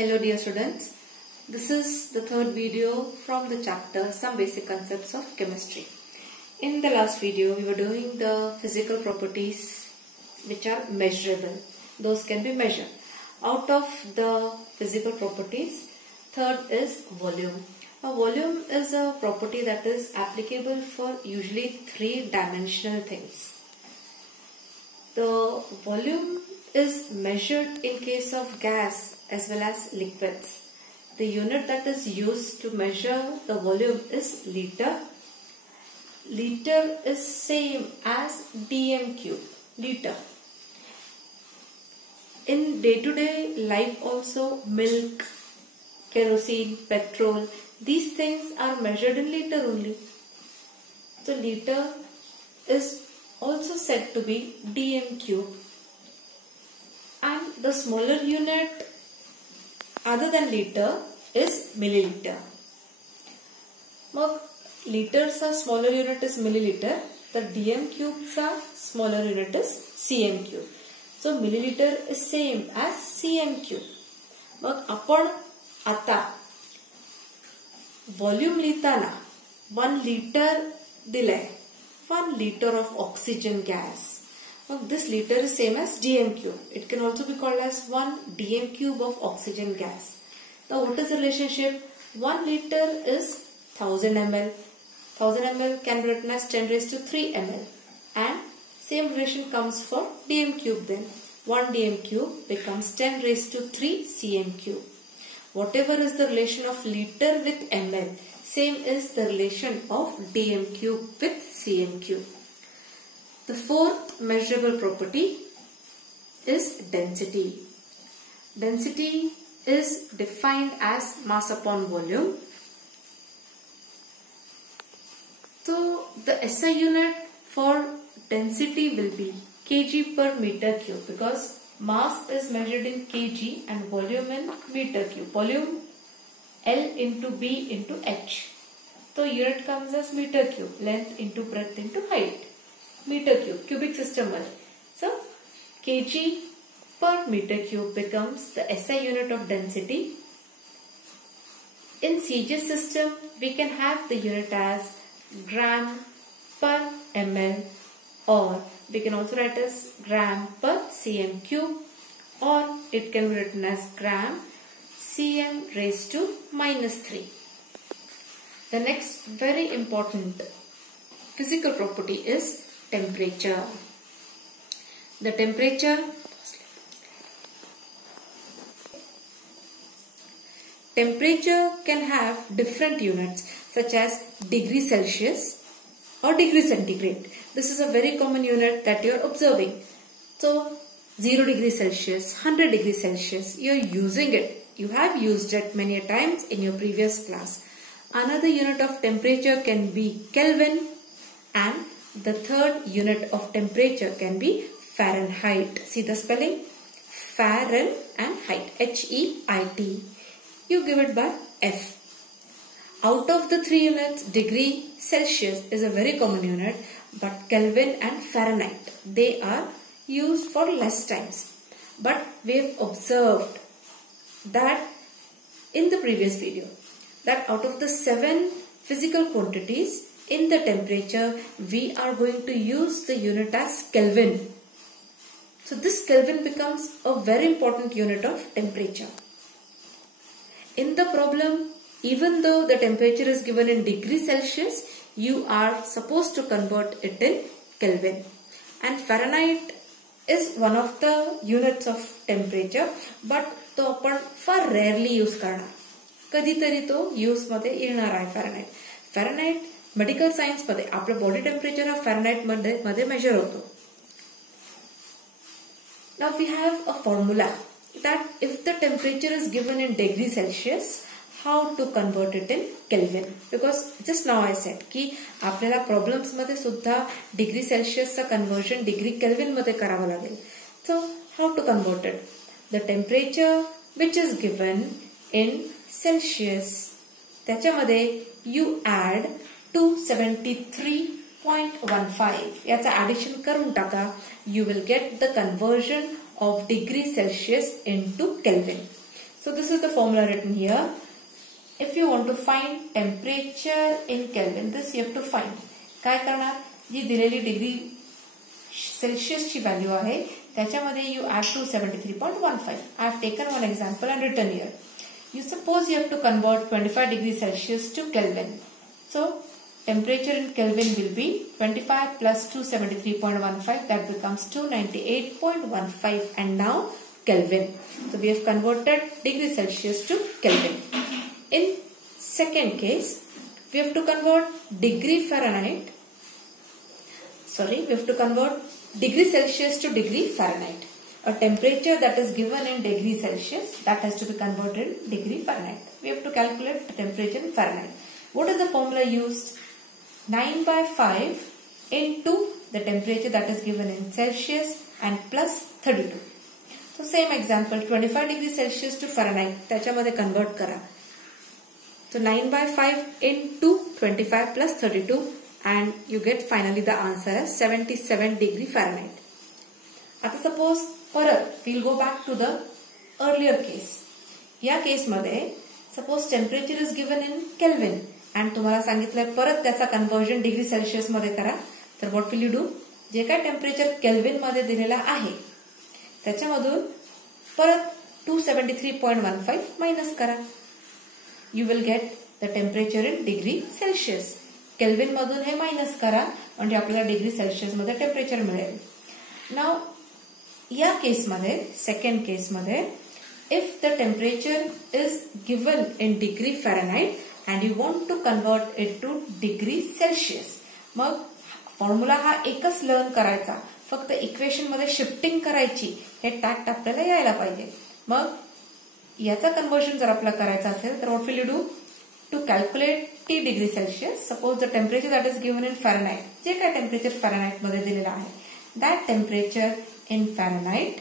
Hello dear students, this is the third video from the chapter Some Basic Concepts of Chemistry. In the last video we were doing the physical properties which are measurable. Those can be measured. Out of the physical properties, third is volume. A volume is a property that is applicable for usually three-dimensional things. The volume is measured in case of gas as well as liquids. The unit that is used to measure the volume is liter. Liter is same as dm cube, liter. In day-to-day life also, milk, kerosene, petrol, these things are measured in liter only. So liter is also said to be dm cube. And the smaller unit other than liter is milliliter. Now, liters are smaller unit is milliliter. The dm cubes are smaller unit is cm cube. So milliliter is same as cm cube. But आपण आता volume लिहिताना 1 liter दिलंय, 1 liter of oxygen gas. Now this liter is same as dm cube. It can also be called as 1 dm cube of oxygen gas. Now what is the relationship? 1 liter is 1000 ml. 1000 ml can be written as 10 raised to 3 ml. And same relation comes for dm cube then. 1 dm cube becomes 10 raised to 3 cm cube. Whatever is the relation of liter with ml, same is the relation of dm cube with cm cube. The fourth measurable property is density. Density is defined as mass upon volume. So the SI unit for density will be kg per meter cube, because mass is measured in kg and volume in meter cube. Volume L into B into H. So unit comes as meter cube, length into breadth into height. Meter cube, cubic system. So kg per meter cube becomes the SI unit of density. In CJ system, we can have the unit as gram per ml, or we can also write as gram per cm cube, or it can be written as gram cm raised to -3. The next very important physical property is temperature. The temperature can have different units such as degree Celsius or degree centigrade. This is a very common unit that you are observing. So 0 degree Celsius, 100 degree Celsius, you are using it. You have used it many times in your previous class. Another unit of temperature can be Kelvin, and the third unit of temperature can be Fahrenheit. See the spelling? Fahrenheit and height. H-E-I-T. You give it by F. Out of the three units, degree Celsius is a very common unit, but Kelvin and Fahrenheit, they are used for less times. But we have observed that in the previous video, that out of the 7 physical quantities, in the temperature, we are going to use the unit as Kelvin. So this Kelvin becomes a very important unit of temperature. In the problem, even though the temperature is given in degree Celsius, you are supposed to convert it in Kelvin. And Fahrenheit is one of the units of temperature, but तो आपण फार rarely use करणार. कधीतरी तो use मध्ये येणार आहे Fahrenheit. Fahrenheit medical science मध्ये आपलं बॉडी टेम्परेचर हा Fahrenheit मध्ये मेजर होतो. Now we have a formula that if the temperature is given in degree Celsius, how to convert it in Kelvin, because just now I said की आपल्याला problems मध्ये सुद्धा degree Celsius चा conversion degree kelvin मध्ये करावं लागेल. So how to convert it? The temperature which is given in Celsius, त्याच्यामध्ये you add 273.15 याचा ऍडिशन करून टाका. You will get the conversion of degree Celsius into Kelvin. So this is the formula written here. If you want to find temperature in Kelvin, this you have to find. काय करणार, जी दिलेली degree सेल्सियसची value आहे त्याच्यामध्ये you add to 73.15. I have taken one example and written here. You suppose you have to convert 25 degrees Celsius to Kelvin. So temperature in Kelvin will be 25 plus 273.15. That becomes 298.15. And now Kelvin. So we have converted degree Celsius to Kelvin. In second case, we have to convert degree Fahrenheit. We have to convert degree Celsius to degree Fahrenheit. A temperature that is given in degree Celsius, that has to be converted in degree Fahrenheit. We have to calculate the temperature in Fahrenheit. What is the formula used? 9/5 into the temperature that is given in Celsius and plus 32. So same example, 25 degrees Celsius to Fahrenheit. त्याच्यामध्ये convert करा. So 9/5 into 25 plus 32 and you get finally the answer as 77 degree Fahrenheit. आता suppose परत we'll go back to the earlier case. या case मध्ये suppose temperature is given in Kelvin and तुम्हाला सांगितलंय परत त्याचा कन्वर्जन डिग्री सेल्सियस मध्ये करा. तर what will you do? जे काय टेम्परेचर केल्विन मध्ये दिलेला आहे त्याच्यामधून परत 273.15 मायनस करा. You will get the temperature in degree Celsius. Kelvin मधून हे मायनस करा म्हणजे आपल्याला डिग्री सेल्सियस मध्ये टेम्परेचर मिळेल. नाउ या केस मध्ये सेकंड केस मध्ये if the temperature is given in degree Fahrenheit and you want to convert it to degree Celsius, mug formula हा एकच लर्न करायचा, फक्त इक्वेशन मध्ये शिफ्टिंग करायची, हे टॅक्ट आपल्याला यायला पाहिजे. मग याचा कन्वर्जन जर आपल्याला करायचं असेल तर what will you do? To calculate T degree Celsius, suppose the temperature that is given in Fahrenheit, जे काय टेम्परेचर फॅरनहाइट मध्ये दिलेलं आहे, that temperature in Fahrenheit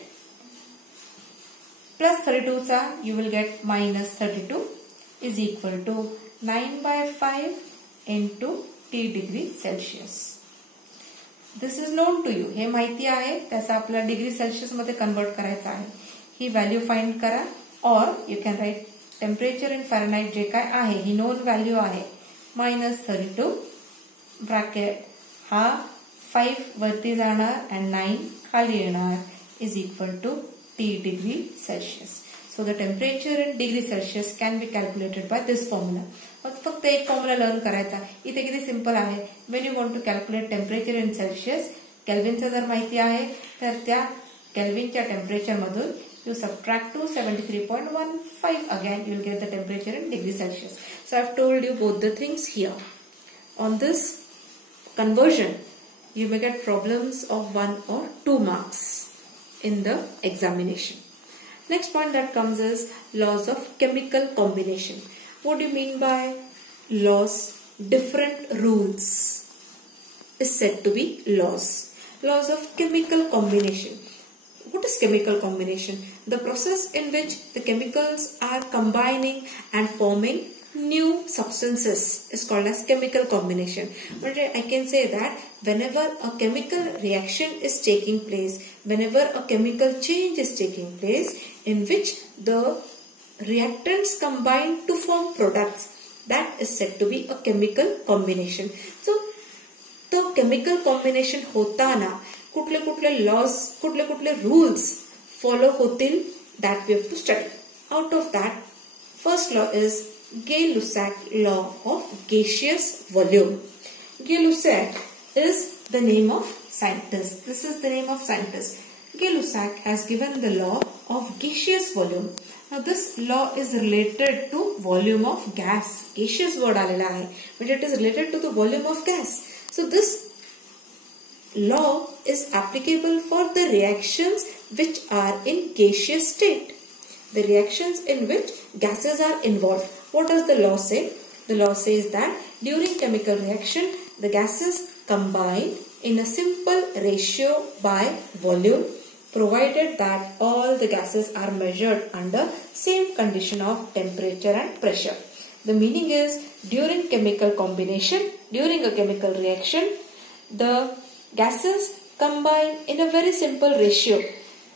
plus 32 चा you will get minus 32 is equal to 9/5 into T degree Celsius. This is known to you, हे माहिती आहे, त्याचा आपल्याला डिग्री सेल्सियस मध्ये कन्वर्ट करायचं आहे. ही व्हॅल्यू फाइंड करा और you can write temperature in Fahrenheit जे काय आहे ही नोन व्हॅल्यू आहे मायनस 32 ब्रॅकेट हा 5 वरती जाणार अँड 9 खाली येणार is equal to T degree Celsius. So the temperature in degree Celsius can be calculated by this formula. फक्त एक फॉर्म्युला लर्न करायचा. इथे किती सिंपल आहे. When you want to calculate temperature in Celsius, केल्विनचं जर माहिती आहे तर त्या केल्विनच्या टेम्परेचर मधून you subtract 273.15 again you will get the temperature in degree Celsius. So I have told you both the things here. On this conversion you may get problems of 1 or 2 marks in the examination. Next point that comes is laws of chemical combination. What do you mean by laws? Different rules is said to be laws. Laws of chemical combination. What is chemical combination? The process in which the chemicals are combining and forming new substances is called as chemical combination. But I can say that whenever a chemical reaction is taking place, whenever a chemical change is taking place in which the reactants combine to form products, that is said to be a chemical combination. So the chemical combination होताना कुठले कुठले laws, कुठले कुठले rules follow होतील, that we have to study. Out of that, first law is Gay-Lussac law of gaseous volume. Gay-Lussac is the name of scientist. This is the name of scientist. Gay-Lussac has given the law of gaseous volume. Now this law is related to volume of gas. Gaseous word आलेला आहे, but it is related to the volume of gas. So this law is applicable for the reactions which are in gaseous state. The reactions in which gases are involved. What does the law say? The law says that during chemical reaction, the gases combine in a simple ratio by volume, provided that all the gases are measured under same condition of temperature and pressure. The meaning is, during chemical combination, during a chemical reaction, the gases combine in a very simple ratio.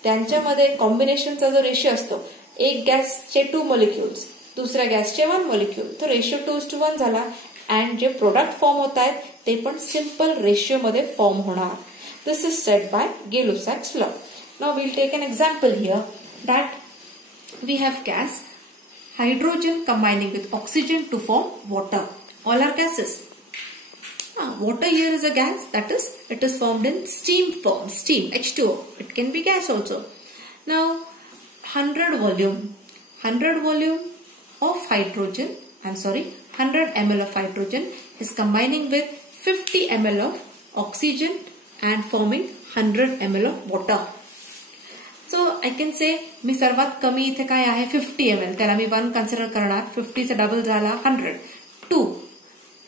त्यांच्यामध्ये कॉम्बिनेशनचा जो ratio असतो एक गॅसचे 2 molecules, दुसऱ्या गॅसचे 1 molecule, तर ratio 2:1 झाला. And J product form होत आहेत ते पण सिंपल रेशिओ मध्ये फॉर्म होणार. This is said by Gay-Lussac's law. Now we'll take an example here that we have gas hydrogen combining with oxygen to form water. All are gases. Water here is a gas, that is, it is formed in steam form, steam, H2O. It can be gas also. Now, 100 volume of hydrogen, 100 ml of hydrogen is combining with 50 ml of oxygen and forming 100 ml of water. So I can say मी सर्वात कमी इथे काय आहे 50 ml, त्याला मी 1 consider करणार. 50 चा double झाला 100.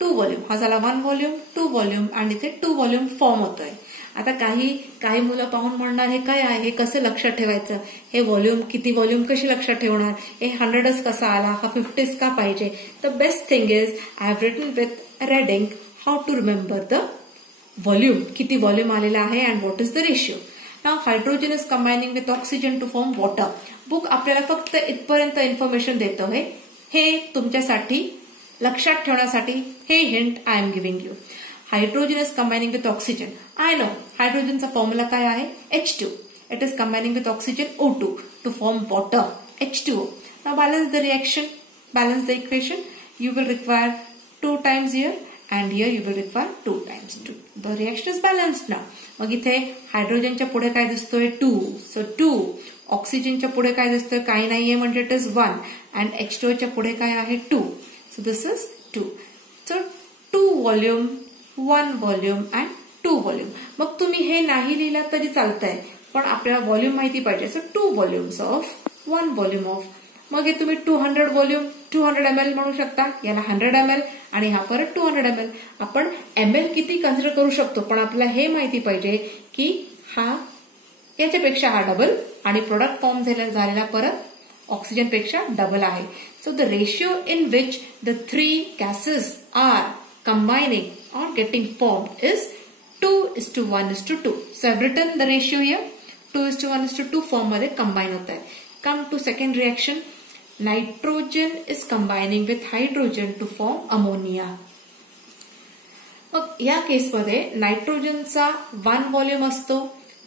2 volume, हा झाला 1 व्हॉल्यूम, 2 व्हॉल्यूम आणि इथे 2 व्हॉल्यूम फॉर्म होतोय. आता काही मुलं पाहून म्हणणार हे काय आहे, हे कसं लक्षात ठेवायचं, हे व्हॉल्यूम किती व्हॉल्यूम कशी लक्षात ठेवणार, हे 100च कसा आला, हा 50च का पाहिजे. The best thing is I have written with red ink how to remember the volume, किती व्हॉल्यूम आलेला आहे and what is the ratio. Now hydrogen is combining with oxygen to form water. Book आपल्याला फक्त इथपर्यंत information देतो आहे. हे तुमच्यासाठी लक्षात ठेवण्यासाठी हे hint I am giving you. Hydrogen is combining with oxygen. I know हायड्रोजनचा फॉर्म्युला काय आहे H2. It is combining with oxygen O2 to form water H2O. Now balance the reaction, balance the equation. You will require 2 times here and here you will require 2 times 2. The reaction is balanced now. मग इथे हायड्रोजनच्या पुढे काय दिसतोय 2. So 2. ऑक्सिजनच्या पुढे काय दिसतोय काही नाहीये म्हणजे इट इज 1 and H2च्या पुढे काय आहे 2. So this is 2. So 2 volume, 1 volume and 2 volume. मग तुम्ही हे नाही लिहिलं तरी चालतंय पण आपल्याला व्हॉल्यूम माहिती पाहिजे. सो 2 volumes of 1 volume of. मग हे तुम्ही 200 व्हॉल्यूम 200 ml म्हणू शकता, याला 100 ml आणि हा परत 200 ml. आपण ml किती कन्सिडर करू शकतो पण आपल्याला हे माहिती पाहिजे की हा याच्यापेक्षा हा डबल आणि प्रोडक्ट फॉर्म झालेला परत ऑक्सिजन पेक्षा डबल आहे. So the ratio in which the 3 gases are combining और गेटिंग फॉर्म्ड इज 2:1:2. सो I've written the ratio here. 2:1:2 form मध्ये कंबाइन होत आहे. Come to second reaction. Nitrogen is combining with hydrogen to form ammonia. मग या केसमध्ये नायट्रोजनचा 1 volume असतो,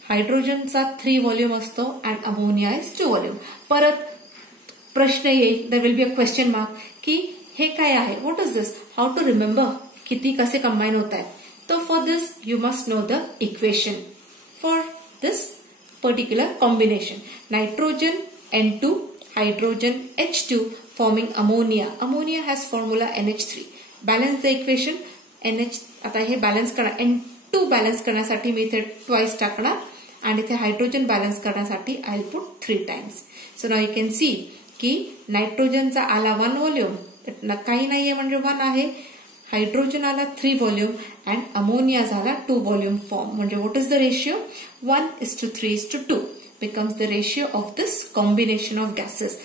हायड्रोजनचा 3 volume असतो अँड अमोनिया इज 2 व्हॉल्यूम. परत प्रश्न येईल, there will be a question mark की हे काय आहे, what is this, how to remember किती कसे कंबाइन होत आहेत. तर for this you must know the equation for this particular combination. Nitrogen N2, hydrogen H2 forming ammonia. Ammonia has formula NH3. Balance the equation. NH आता हे balance करणार, N2 balance करण्यासाठी मी इथे twice टाकणार आणि इथे हायड्रोजन बॅलन्स करण्यासाठी I will put 3 times. So now you can see की नायट्रोजनचा आला 1 व्हॉल्यूम, काही नाहीये म्हणजे 1 आहे. हायड्रोजन आला 3 व्हॉल्यूम अँड अमोनिया झाला 2 व्हॉल्यूम फॉर्म. म्हणजे what is the ratio, 1:3:2 becomes the ratio of this combination of gases.